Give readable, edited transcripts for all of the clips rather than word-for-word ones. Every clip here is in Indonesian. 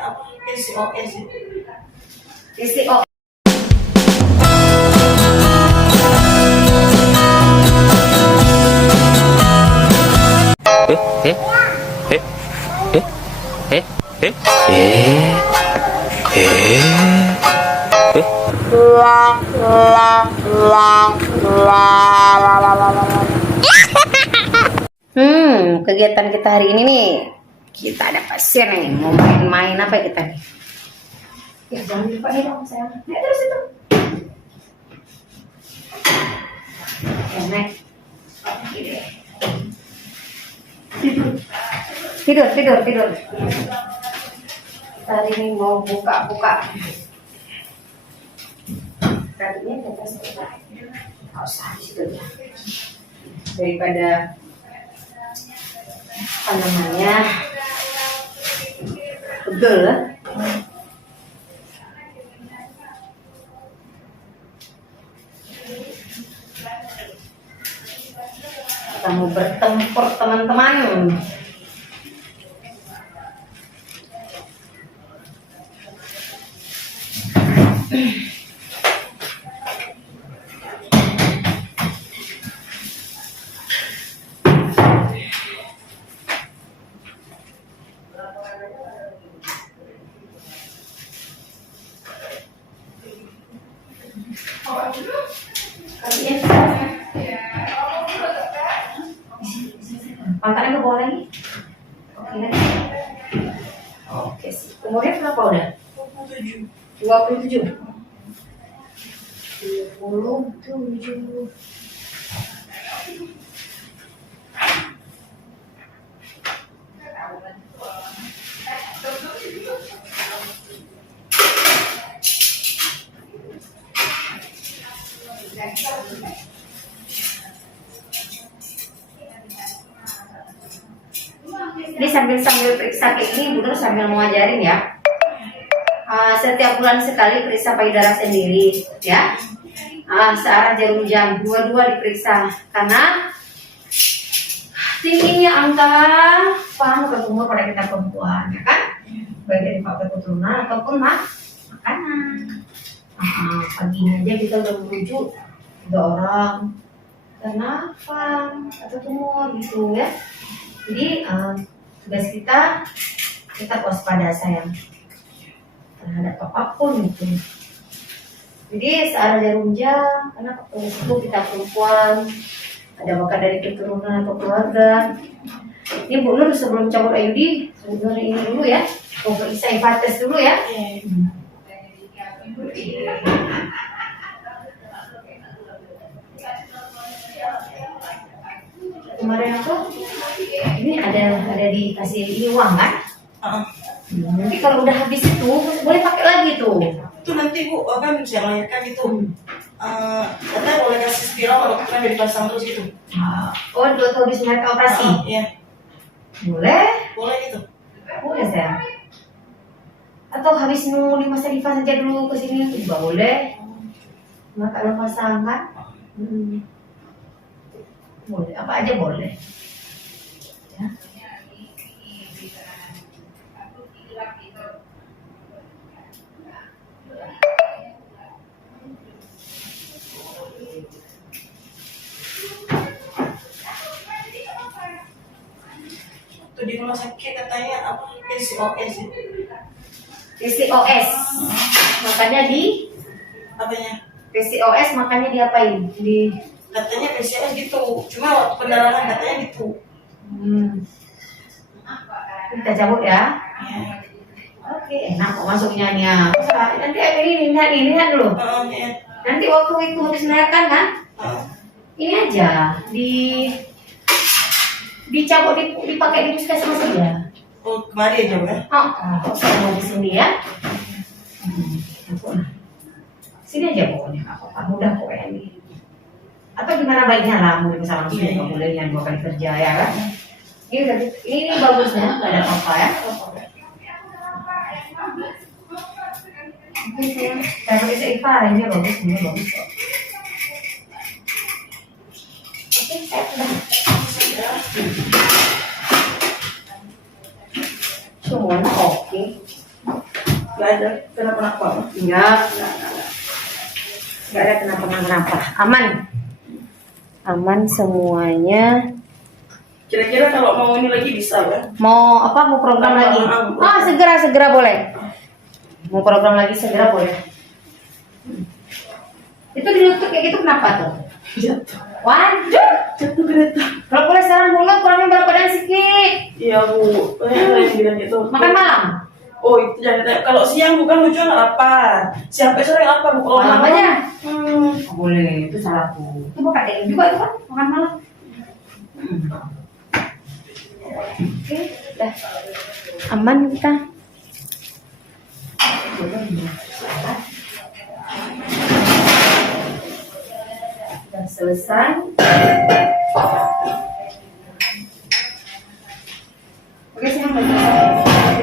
apa? PCOS. PCOS. Kegiatan kita hari ini nih, kita ada pasien nih, mau main-main apa kita nih? Ya jangan lupa nih dong sayang. Naik terus itu. Ya, naik. Tidur. Hari ini mau buka-buka. Tadinya kita sudah nggak usah di situ ya. Daripada apa namanya pegel. Kita mau bertempur teman-teman. Pangkatnya ke bawah lagi. Oke sih. Umurnya berapa udah? 27. 27. Ini sambil periksa kayak ini, Bu Nur sambil mau ngajarin ya. Setiap bulan sekali periksa payudara sendiri, ya. Searah jarum jam, dua-dua diperiksa karena tingginya angka umur pada kita perempuan, ya kan? Baik dari faktor keturunan ataupun makanan. Paginya aja kita udah merujuk 3 orang kenapa atau tumor gitu ya. Jadi tugas kita waspada sayang terhadap apapun itu. Jadi searah jarum jam karena faktor itu kita perempuan ada bakat dari keturunan atau keluarga. Ini Bu Nur sebelum cabut IUD sebenarnya ini dulu ya, mau periksa hepatitis dulu ya. Kemarin aku ini ada dikasih ini uang kan? Nanti kalau udah habis itu boleh pakai lagi tuh. Itu nanti Bu kan saya melahirkan itu. Katanya boleh kasih spiral kalau kita dipasang terus gitu. Oh, dua tahun habis melahirkan operasi? Iya. Boleh gitu. Boleh saya. Atau habis nunggu di masa diva saja dulu ke sini juga boleh. Maka kalau pasangan boleh, apa aja boleh ya. Tuh di rumah sakit katanya apa? PCOS. PCOS. Makanya di apanya? PCOS makanya diapain? Katanya PCOS gitu. Cuma waktu pendarahan katanya gitu. Kita cabut ya. Oke, enak kok masuknya nih. Nanti ini lihat dulu. Nanti waktu itu habis melahirkan kan? Ini aja dicabut dipakai di puskesmas saja. Oh, kemarin aja ya? Mau di sini ya. Sini aja pokoknya, apa-apa mudah kok ya ini. Atau gimana baiknya lah, mau bersama sini nggak boleh yang 2 kali kerja ya kan? Ini bagusnya, nggak ada apa-apa ya. Saya pakai seipa ini bagus kok. Oke, saya sudah. Semua oke. nggak ada kenapa-napa. Enggak ada kenapa-kenapa. Aman semuanya. Kira-kira kalau mau ini lagi bisa ya? Mau apa? Mau program lagi? Oh, segera boleh. Mau program lagi segera boleh. Itu dilutut kayak gitu kenapa tuh? Jatuh. Waduh, Jatuh kereta. kalau boleh sekarang mulut kurangnya berat badan sedikit. Iya bu, ada yang bilang gitu. Makan malam. Oh itu jangan tanya. Kalau siang bukan lucu nggak lapar. Siang sampai sore lapar. Kalau Malam aja. Hmm. Oh, boleh, itu salahku. Itu bukan kayak juga itu kan makan malam. Oke, udah aman kita. Sudah selesai. Oke, siang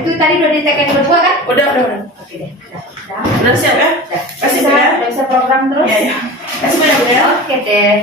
itu tadi udah ditekan berdua kan? Udah. Oke deh, udah. Udah siap ya? Udah. Kasih Bu ya. Udah bisa program terus? Iya. Kasih banyak Bu ya. Oke deh.